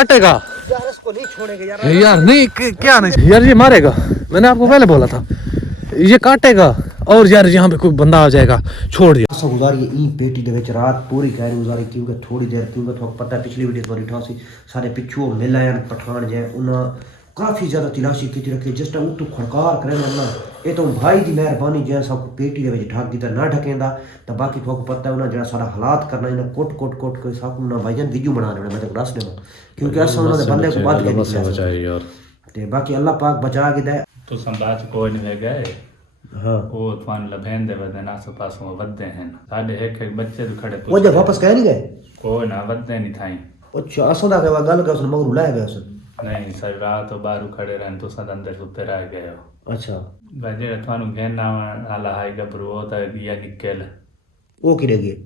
काटेगा यार, इसको नहीं छोड़ेंगे यार। यार नहीं क्या नहीं यार, ये मारेगा, मैंने आपको पहले बोला था ये काटेगा। और यार यहाँ पे कोई बंदा आ जाएगा, छोड़ दिया। असा गुजारी ई पेटी दे विच रात पूरी गैर गुजारी क्योंकि थोड़ी देर क्योंकि थोड़ा पता है पिछली वीडियो थोड़ी ठासी सारे पिछू मिल आए पठान जे उन्हें काफ़ी ज़्यादा तलाशी की रखी जिस टाइम उतू खड़कार करे ना ये तो भाई की मेहरबानी जो सब पेटी दे विच ढक दिता ना ढकेंदा तो बाकी थोड़ा पता है उन्हें जो सारा हालात करना इन्हें कोट कोट कोट कोई सब ना भाईजान वीडियो बना रहे मैं तो दस देना क्योंकि असा उन्होंने बंदे को बात यार ते बाकी अल्लाह पाक बचा के दे तो संभाज कोई नहीं गए। हाँ वो तुम लभेन दे वदन आस पास में वदे हैं साडे एक एक बच्चे तो खड़े वो जब वापस कह नहीं गए कोई ना वदे नहीं थाई। अच्छा असा दा के गल के उसने मगरू लाया गया उसने नहीं सर रात तो बाहर खड़े रहन तो सद अंदर सुते रह गए हो। अच्छा बजे थानु घेना आला हाई गबरू वो तो गया निकल वो कि गए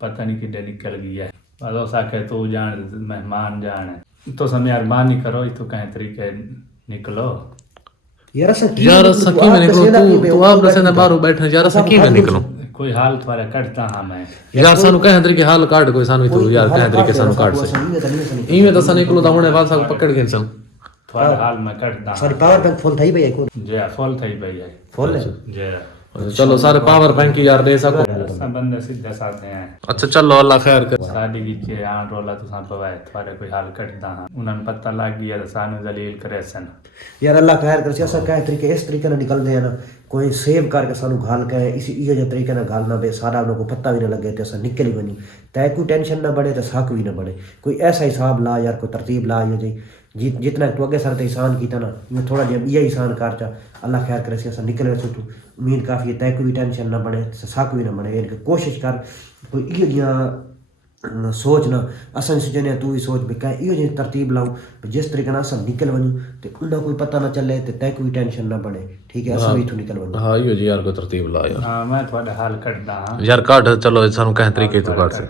पता नहीं किधर निकल गया बस साके तो जान मेहमान जान तो समय यार मान नहीं करो तो कहीं तरीके निकलो यार सकी में निकलो तू आप रसे ना बाहर बैठे यार सकी में निकलो कोई हाल तुम्हारा कटता हाँ मैं यार सानू कहे तरीके हाल काट कोई सानू तो यार कहे तरीके सानू काट से इमे तो सा निकलो तो होने वाला सा पकड़ के सन तुम्हारा हाल में कटता सॉरी पावर बैंक फुल थई भई को जे फुल थई भई है फुल है जे चलो सारे पावर बैंक यार दे सको सब बंदे सीधे साथ हैं। अच्छा चलो अल्लाह खैर कर साडी विच आन रोला तो सांप पवाए तुम्हारे कोई हाल कटदा हां उन्हें पता लग गया तो सानू जलील करे सन यार अल्लाह खैर कर ऐसा कहे तरीके इस तरीके ना निकल दे ना कोई सेव करके सानू घाल के इसी ये जो तरीके ना घालना बे सारा उनको को पता भी ना लगे तो ऐसा निकल ही बनी तय कोई टेंशन ना बढ़े तो साक भी ना बढ़े कोई ऐसा हिसाब ला यार कोई तरतीब ला ये जितना तू अगे सर एहसान किया ना मैं थोड़ा जहा ये एहसान कर चा अल्लाह खैर करे ऐसा निकले तो तू उम्मीद काफ़ी है तय कोई भी टेंशन ना बने साक भी ना बने यानी कोशिश कर कोई इो सोच ना असन सोचने तू भी सोच भी कहीं इो जी तरतीब लाऊं जिस तरीके ना अस निकल वनूं तो उन्हें कोई पता ना चले तो तय कोई टेंशन ना बने ठीक है अस भी इथों निकल वनूं हां इहो जी यार कोई तरतीब ला यार हां मैं तुम्हारे हाल कटदा हां यार काट चलो सानू कहे तरीके तो काट से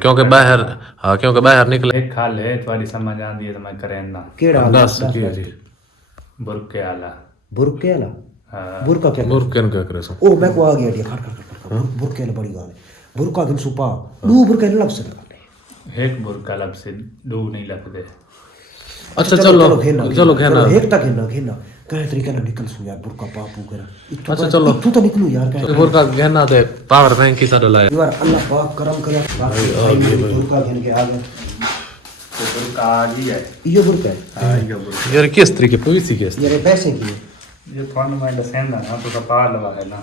क्योंकि बाहर हां क्योंकि बाहर निकले एक हाल है तुम्हारी समझ आंदी है तो मैं करें ना केड़ा दस जी बुरके वाला बुरके वाला हां बुरका क्या बुरकन क्या करे सो ओ मैं को आ गया खड़ बुरके वाला बड़ी गाल बुरका तुम सुपा दू बुरके नहीं लग सकता एक बुरका लब से दो नहीं लगते। अच्छा चलो घेना एक तक घेना कहे तरीके ना निकल सो यार बुरका पापू कर अच्छा चलो तू तो निकलू यार कहे बुरका घेना दे पावर बैंक की तरह लाया यार अल्लाह पाक करम करे बुरका घेन के आ गए तो बुरका आ गया है ये बुरका है हां ये बुरका यार किस तरीके पीवीसी के ये पैसे की ये थानु मैं दसेंदा ना तो पा लवा है ना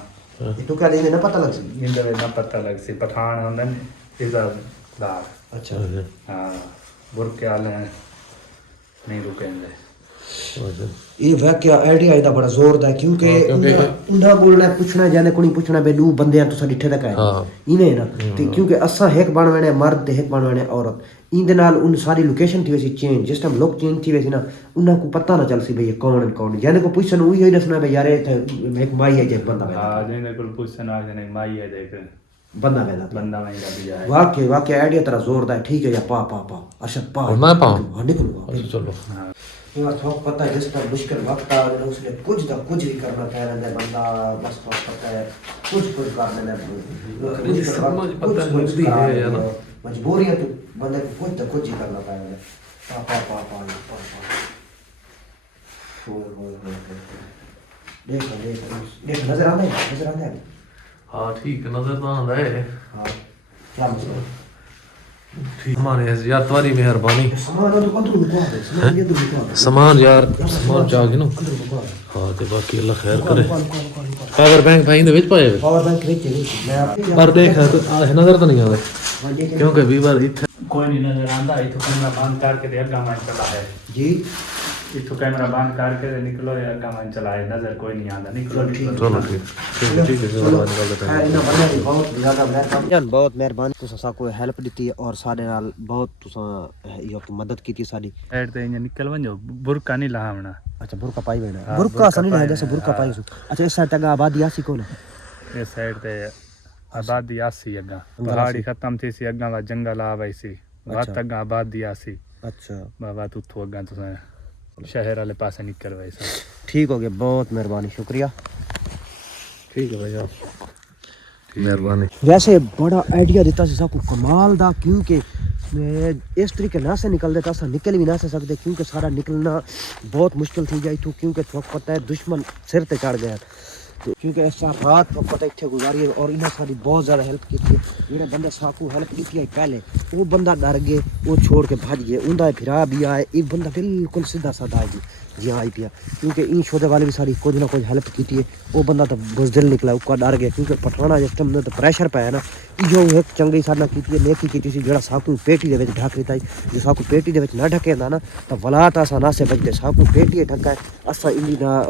तो क्या देंगे ना पता लग सी ये ना पता लग सी पठान होंदे इज़ादार अच्छा हाँ बुरके वाले नहीं रुकेंगे। ये वाकया आइडिया इदा बड़ा जोरदार क्योंकि उन्हें बोलना पूछना जाने कोनी पूछना बे दू बंदे तो डिठे तक है इने ना क्योंकि असा एक बनवाने मर्द एक बनवाने औरत इंदे नाल उन सारी लोकेशन थी वैसी चेंज जिस टाइम लोग चेंज थी वैसी ना उन्हें को पता ना चल सी भई कौन कौन जाने को पूछन वही ही दसना भई यार एक माई है जे बंदा हां जेने को पूछन आ जाने माई है देख बंदा वेला बंदा वहीं का भी है वाकई आइडिया तेरा जोरदार ठीक है या पा अच्छा पा मैं पा हां निकलो चलो यार तो पता है जिस पर मुश्किल वक्त आ गया उसने कुछ ना कुछ भी करना कह रहा है बंदा बस पता है कुछ कर लेना पता है यार मजबूरी है तो बंदे को कुछ ना कुछ ही करना पड़ेगा पा देख नजर आ रहा है हाँ ठीक है नजर तो आंदा है हाँ क्या मसला ठीक हमारे यार तुम्हारी मेहरबानी सामान तो अंदर रुकवा दे सामान ये रुकवा दे सामान यार सामान जागे ना अंदर रुकवा दे हाँ तो बाकी अल्लाह खैर करे पावर बैंक भाई ने विच पाए पावर बैंक विच मैं पर देख नजर तो नहीं आवे क्योंकि भी बार इथे कोई नहीं नजर आंदा इतो कैमरा बंद करके दे अग्गा मान चला है जी इतो कैमरा बंद करके निकलो या अग्गा मान चला है नजर कोई नहीं आंदा निकलो चलो ठीक है चलो निकल लेते हैं बहुत ज्यादा मेहरबानी बहुत मेहरबानी तुसा कोई हेल्प दी और साडे नाल बहुत तुसा यो की मदद की साडी साइड ते इने निकल वणो बुरका नहीं लावना अच्छा बुरका पाई वेना बुरका सा नहीं है जैसे बुरका पाई सु अच्छा इस साइड तक आबादी आसी कोन इस साइड ते आबादी आसी अग्गा पहाड़ी खत्म थी सी अग्गा वा जंगल आ वई सी रात तक आबादी आसी अच्छा बाबा तू तो अग्गा तुसा शहर वाले पासे निकल वई सा ठीक हो गया बहुत मेहरबानी शुक्रिया ठीक है भैया मेहरबानी वैसे बड़ा आइडिया दिता सी सबको कमाल दा क्योंकि इस तरीके ना से निकल देता, निकल भी ना से सकते, क्योंकि सारा निकलना बहुत मुश्किल थी जाए तू, क्योंकि थोक पता है दुश्मन सिर ते चढ़ गया। तो क्योंकि ऐसा रात को पता इतने गुजारी है और इन्हें सारी बहुत ज़्यादा हेल्प की थी। जो बंदा साकू हेल्प की थी पहले, वो बंदा डर गए, वो छोड़ के भाज गए, उनका फिरा भी आए, एक बंदा बिल्कुल सीधा साधा आई जी आई पिया, क्योंकि इन शोधे वाले भी सारी कुछ ना कुछ हेल्प की थी। वो बंदा तो बुजदिल निकला, उसका डर गया, क्योंकि पठाना जिस टाइम तो प्रेशर पाया ना, जो एक चंगी साडा की नेकी की सी, जो साकू पेटी के ढक लेता है, जो साकू पेटी के ना ढके ना तो वलाट असा ना से बचते, साकू पेटी ढका है असा इन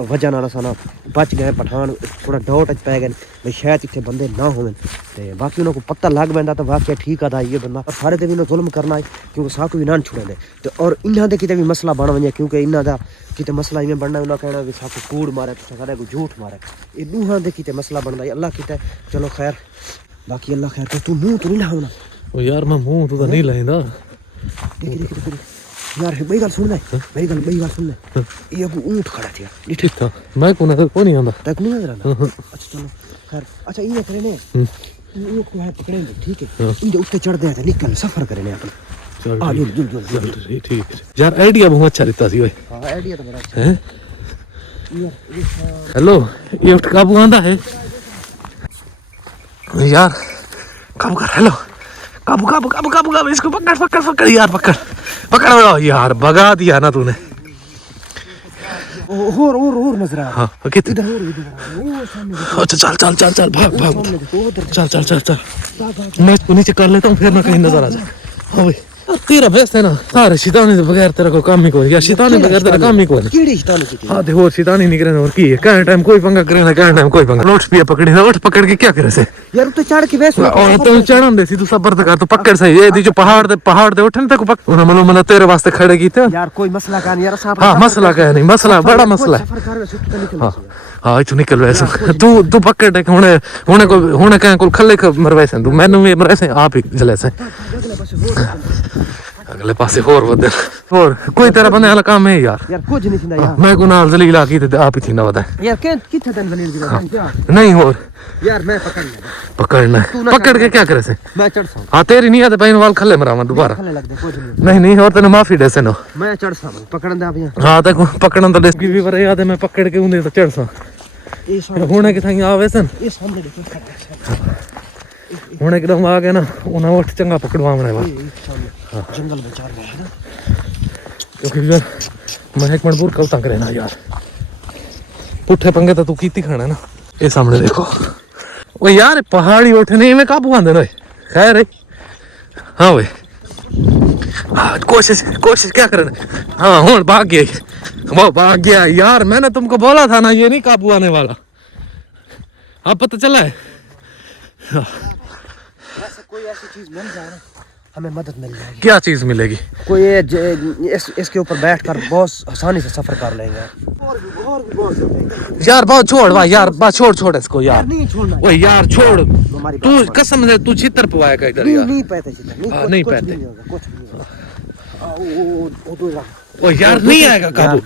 वजह नाल असा ना बच गए। पठान थोड़ा डाउट पै गए भाई शायद इतने बंदे ना होवे, तो बाकी उन्होंने पता लग पैंदा तो वाकया ठीक आता ये बंदा सारे ते भी इन्हें जुल्म करना है, क्योंकि साकू भी ना छुड़े तो। और इन्हों के कितने भी मसला बन वजे, क्योंकि इन्हों का कितने मसला इवें बनना, उन्हें कहना कि साकू कूड़ मारे, सारे को झूठ मारे, ये दूहां के कितने मसला बनता है। अल्लाह कितने चलो खैर, बाकी अल्लाह खैर। तो तू मुँह तो नहीं लाना यार, मैं मुँह तो नहीं लाइंदा। देख यार मेरी गल सुन ले, मेरी गल सुन ले, ये अगू ऊँट खड़ा था ठीक था, मैं को नहीं आंदा तक नहीं नजर आना। अच्छा चलो खैर, अच्छा ये करे ने ऊँट को है पकड़ेंगे, ठीक है, इन जो उत्ते चढ़ दे थे निकल सफर करने अपन। आ जुल ठीक है यार, आइडिया बहुत अच्छा रहता सी ओए। हां आइडिया तो बड़ा अच्छा है। हेलो, ये उठ काबू आंदा है यार, काबू कर। हेलो, काबू काबू काबू काबू काबू, इसको पकड़ पकड़ पकड़ यार, पकड़ पकड़ यार, भगा दिया ना तूने। और नजर आ। हाँ कितने इधर वो सामने। अच्छा चल चल चल चल, भाग भाग, चल चल चल चल, मैं इसको नीचे कर लेता हूँ, फिर ना कहीं नजर आ जाए। हाँ भाई, तेरा भैंस है ना, सारे शैतानी से बगैर तेरा को काम ही कोई, या शैतानी बगैर तेरा काम ही कोई। कीड़ी शैतानी की। हाँ देखो, शैतानी नहीं करे और की है, कहीं टाइम कोई पंगा करे ना, कहीं टाइम कोई पंगा। नोट्स भी पकड़ी ना, उठ पकड़ के क्या करे से यार, तो चढ़ के बैठ और तो चढ़न दे सी, तू सबर कर, तो पकड़ सही ये दी जो पहाड़ दे उठने तक पक उन्हें मतलब तेरे वास्ते खड़े की थे यार। कोई मसला का नहीं यार, साहब। हाँ मसला क्या नहीं, मसला बड़ा मसला है। सफर कर वैसे तो निकल। हाँ हाँ, तू निकल वैसे, तू पकड़ दे, हुने कहीं को खल्ले मरवाए से, तू मैनू भी मरवाए से, आप ही जले से अगले पासे होर वदन होर कोई तेरा बंदे वाला काम है यार। यार कुछ नहीं थींदा यार, मैं को नाल जलीला की ते आप ही थी ना वदा यार किथे तन जलील की बात क्या नहीं होर यार। मैं पकड़ना पकड़ के क्या करे से, मैं चढ़ सा। हाँ तेरी नहीं आते पैन वाल खल्ले मरावा दोबारा, खले लग दे कुछ नहीं। नहीं और तेने माफी दे से नो, मैं चढ़ सा पकड़न दे आप यहां। हाँ तक पकड़न तो डेस्की भी पर याद है, मैं पकड़ के उंदे तो चढ़ सा ये सामने होने के थंग आवे सन, ये सामने देखो होने एकदम आ गए ना, उन्हें उठ चंगा पकड़वा मने वा जंगल में चढ़ गया है ना, क्योंकि यार मैं एक मणपुर कल तक रहना यार, पुठे पंगे तो तू कीती खाना ना। ये सामने देखो ओ यार, पहाड़ी उठने में काबू आंदे ना, खैर है। हाँ भाई, कोशिश क्या करना। हाँ हूँ भाग गया, वो भाग गया यार, मैंने तुमको बोला था ना ये नहीं काबू आने वाला, अब पता चला है। वैसे कोई ऐसी चीज मिल जाए ना, हमें मदद मिल जाएगी। क्या चीज मिलेगी? कोई इसके ऊपर बैठकर बहुत आसानी से सफर कर लेंगे। और भी यार बहुत छोड़ भाई यार, बस छोड़ इसको यार, नहीं छोड़ना। ओ यार छोड़, तू कसम से तू चित्र पवाएगा इधर यार। नहीं पैते नहीं पैते, कुछ नहीं होगा। ओ यार नहीं आएगा काबू।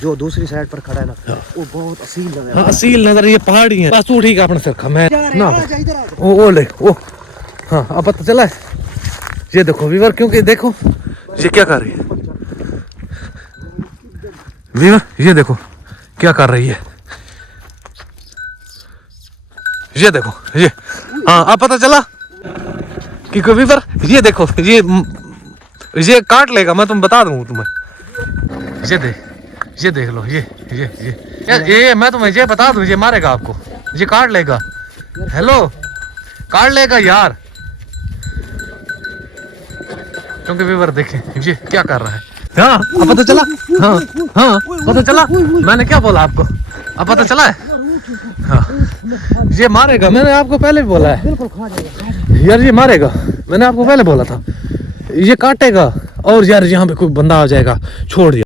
जो दूसरी साइड पर खड़ा है ना, वो बहुत असील नजर है। हाँ असील नजर, ये पहाड़ी है बस, तू ठीक है अपने सिर खा, मैं ना इधर आ। ओ ले ओ। हाँ अब पता चला है, ये देखो वीवर, क्योंकि देखो ये क्या कर रही है वीवर, ये देखो क्या कर रही है, ये देखो ये। हाँ अब पता चला कि वीवर, ये देखो ये काट लेगा, मैं तुम बता दूँ तुम्हें। ये देख लो, ये मैं तुम्हें ये बता दूँ, ये मारेगा आपको, ये काट लेगा। हेलो, काट लेगा यार, क्योंकि वीवर देखे ये क्या कर रहा है। हाँ अब पता चला। हाँ पता चला, मैंने क्या बोला आपको, अब पता चला है। हाँ ये मारेगा, मैंने आपको पहले भी बोला है यार, ये मारेगा, मैंने आपको पहले बोला था, ये काटेगा। और यार यहाँ पे कोई बंदा आ जाएगा, छोड़ दिया।